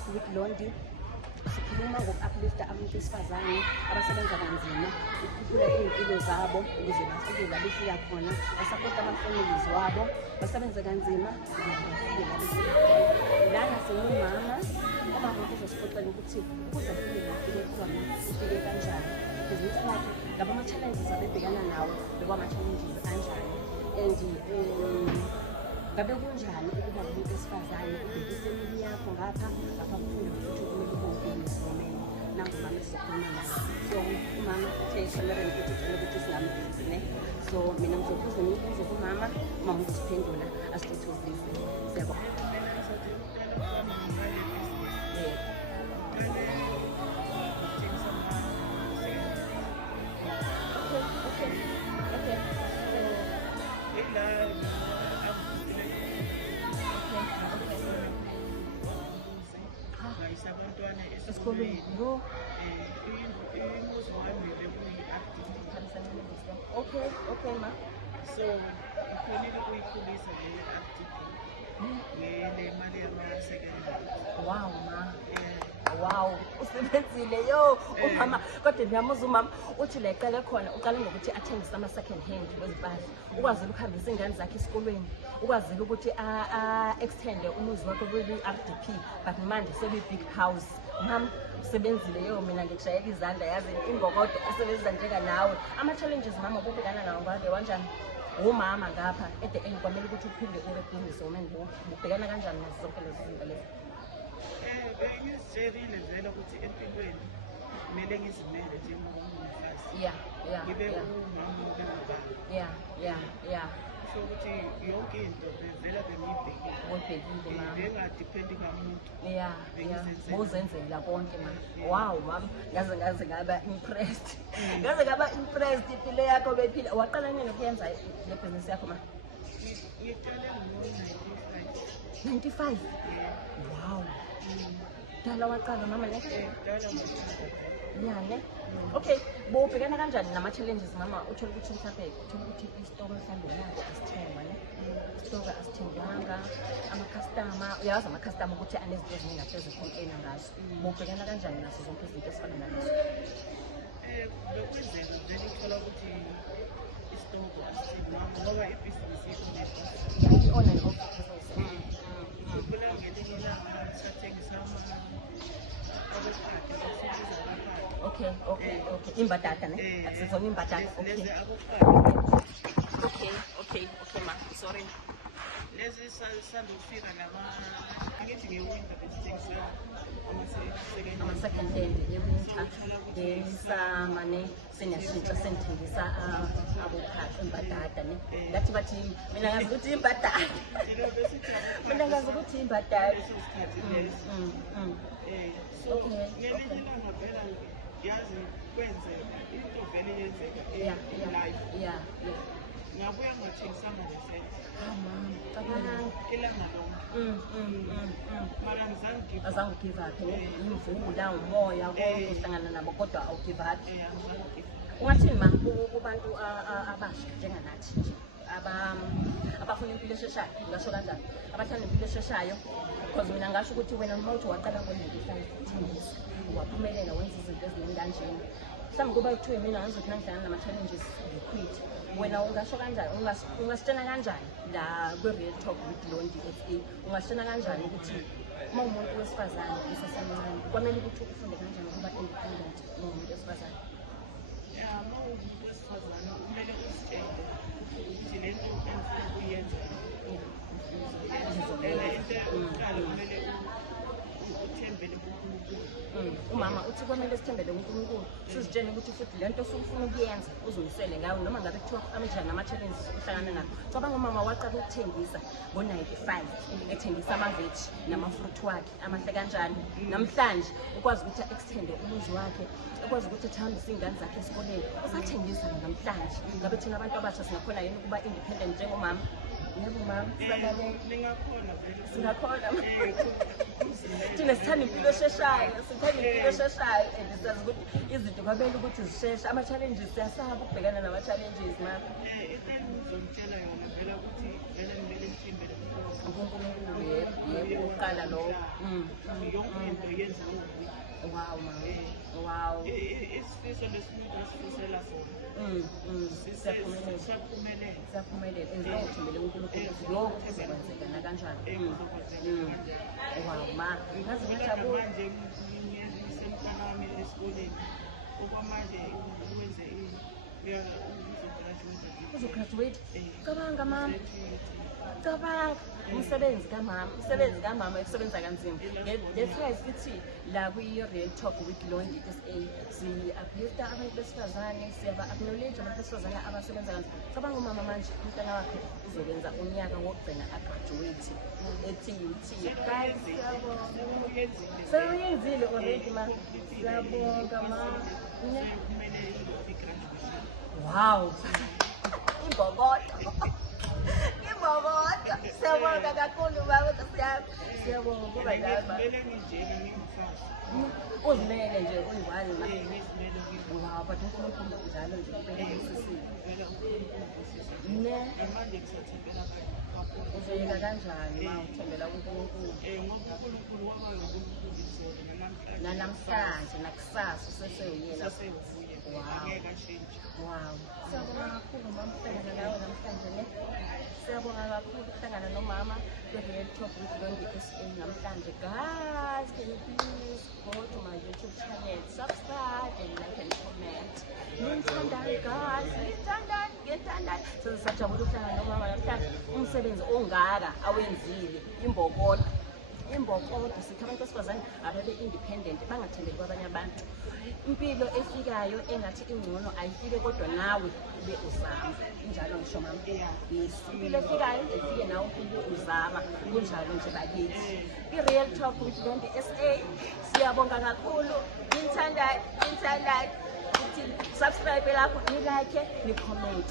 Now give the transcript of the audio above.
Talk with Londi. Sikhuluma ngoku-uplifta abantu besifazane abasebenza kanzima ukukhuphula iy'mpilo zabo ukuze bafike la befika khona, basapota ama-families wabo, basebenze kanzima ukuze bafike la befika khona. Lana sengumama umuntu uzosipotela ukuthi ukuze afike la afike khona ufike kanjani, ibhizinisi lakhe ngaba ama-challenges abebhekana nawo bekwama-challenges kanjani, and ngabe kunjani ukuba umuntu wesifazane ubheke ifamily yakho ngapha kufunde ukuthi kumele ube-businesswoman. Nangu umama esikhuluma naye, so umama uthe ecamereni ukuthi ucela ukuthi singambizi ne, so mina ngizobuza imibuzo kumama, umama uziphendula asithuthuzise. Siyabonga. Okay, ma. So, ukhonile ukuyikhulisa le active le mali yama-secondary. Wow, ma. Wow, usebenzile yo umama. Kodwa ngiyamuzwa umama uthi le qale khona uqale ngokuthi athengise ama-second hand wezimpahla, ukwazile ukuhambisa ingane zakhe esikolweni, ukwazile ukuthi extende umuzi wakhe kwi-RDP, but manje sekuyi-big house. Mama usebenzile yo, mina ngikushayeka izandla, yazi ingokodo esebenza njeka nawe. Ama-challenges mama ububhekana nawo ngabe kanjani? Umama ngapha at the end kwamele ukuthi uphinde ube businesswoman, ubhekana kanjani nazo zonke lezi zinto lezi? Bengizitshelile vele ukuthi empilweni kumele ngizimele njengomfazi. Yeah. Ngibe umama obengubaba. Yeah. So ukuthi yonke into vele bengiyibhekile. Ubhekile mama. Bengadephendi ngamuntu. Yeah. Bozenzela konke mama. Wow mama, ngaze ngaba impressed. Ngaze ngaba impressed impilo yakho bephila. Waqala nini ukuyenza le business yakho mama? Ngiqale ngo-95. 95? Wow. Dala waqala mama ne? Yeah, ne? Okay, bobhekana kanjani nama-challenges mama? Uthola ukuthi mhlawumbe uthola ukuthi isitoko mhlawumbe nazo asithengwa ne? Isitoko asithengwanga, ama-customer, uyawazi ama-customer ukuthi anezinto eziningi apha ezikhompleyina ngazo. Bobhekana kanjani nazo zonke izinto ezifana nalezo? Bekwenzeka vele uthola ukuthi isitoko asithengwanga ngoba ibhizinisi yethu on and off business. Kula ngelinye ilanga sathengisa Okay. Imbadada ne? Akusizona imbadada. Okay, ma. Sorry. Lezi sandufika ngithi ngewinter besithengisa ama-second hand ewinter, ngesama ne seniyashintsha senithengisa abophahla imbadada ne. Ngathi bathi mina ngazi ukuthi imbadada. Mina ngazi ukuthi imbadada. So ngelinye ilanga vela yazi kwenzeka into vele yenzeka life. Ngabuya ngathengisanga nje. Ilanga lonke. Mara azange ugive up imvula umoya konke uhlangana nabo kodwa awugive up. Ungathini ma kubantu abasha njenganathi nje abafuna impilo esheshayo, ngasho kanjani abathanda impilo esheshayo? Because mina ngasho ukuthi wena mawuthi waqala ngo-95 uthengisa waphumelela wenza izinto eziningi kanjena, mhlawumbe kuba kuthiwe mina ngizothi nangihlangana nama-challenges ngiquit, wena ungasho kanjani? Ungasitshela kanjani la kwe-Real Talk with Londi SA, ungasitshela kanjani ukuthi uma umuntu wesifazane usesemncane kwamele ukuthi ufunde kanjani ukuba independent umuntu wesifazane? Uma umuntu wesifazane kumele uzitshele ukuthi le nto engifuna ukuyenza kumele uthembele kuNkulunkulu. Umama uthi kwamele sithembele kuNkulunkulu, sizitshele ukuthi futhi le nto sufuna ukuyenza uzimisele ngayo noma ngabe kuthiwa kanjani ama-challenges uhlangana nazo. Cabanga umama waqala ukuthengisa ngo-95 ethengisa amaveji nama-fruit wakhe amahle kanjani, namhlanje ukwazi ukuthi a-extende umuzi wakhe, ukwazi ukuthi athambise iy'ngane zakhe esikoleni, usathengisa namhlanje. Ngabe thina abantu abasha singakhona yini ukuba independent njengomama? Yebo mama, sibalalele. Ningakhona vele. Singakhona. Ukuzimela. Thina sithanda impilo esheshayo, sithanda impilo esheshayo and siyazi ukuthi izinto kwamele ukuthi zisheshe. Ama-challenges siyasaba ukubhekana nama-challenges mama. Into engizomtshela yona vele ukuthi vele kumele sithembele kuNkulunkulu. uNkulunkulu yebo uqala lo. Yonke into yenza ukuthi Wow mama. Wow. isifiso lesinye esifisela sona. Siyaphumelela. Siyaphumelela. Siyaphumelela. Ezinokuthembele uNkulunkulu ukuthi lokhu kuzokwenzeka nakanjani. Wow ma. Ngaze ngajabula. Manje ngisemntwana wami esikoleni. Okwamanje wenze Uzograduate. Cabanga mama. Cabanga. Umsebenzi kamama esebenza kanzima. That's why sithi la kwi-Real Talk with Londi SA si-uplifta abantu besifazane, siyaba-acknowledge abantu besifazane abasebenza kanzima. Cabanga umama manje umntwana wakhe uzokwenza unyaka wokugcina agraduate e-TUT. Guys, siyabonga. Sewuyenzile already ma. Siyabonga ma. Wow. Imbokodo. Siyabonga kakhulu baba siyabonga kuba laba. Uzimele nje uyiwani ma. Wow, but uNkulunkulu njalo nje ubeke isisilo. Ne. Uzoyeka kanjani ma uthembela kuNkulunkulu? Namhlanje nakusasa useseyena. Wow. Siyabonga kakhulu mama ukuhlangana nawe namhlanje ne. Siyabonga kakhulu ukuhlangana nomama kwi-Real Talk with Londi SA namhlanje. Guys, can you please go to my YouTube channel, subscribe and like and comment. Ninthandani guys, ninthandani. Sisajabula ukuhlangana nomama namhlanje. Umsebenzi ongaka awenzile imbokodo. Sithi abantu besifazane ababe independent bangathembeli kwabanye abantu. Impilo efikayo engathi ingcono ayifike kodwa nawe ube uzama. Injalo ngisho mama. Yes, impilo efikayo ifike nawe ube uzama. Kunjalo nje bakithi. I-Real Talk with Londi SA. Siyabonga kakhulu. Ninthandani. Uthi subscribe lapho, ni like, ni comment.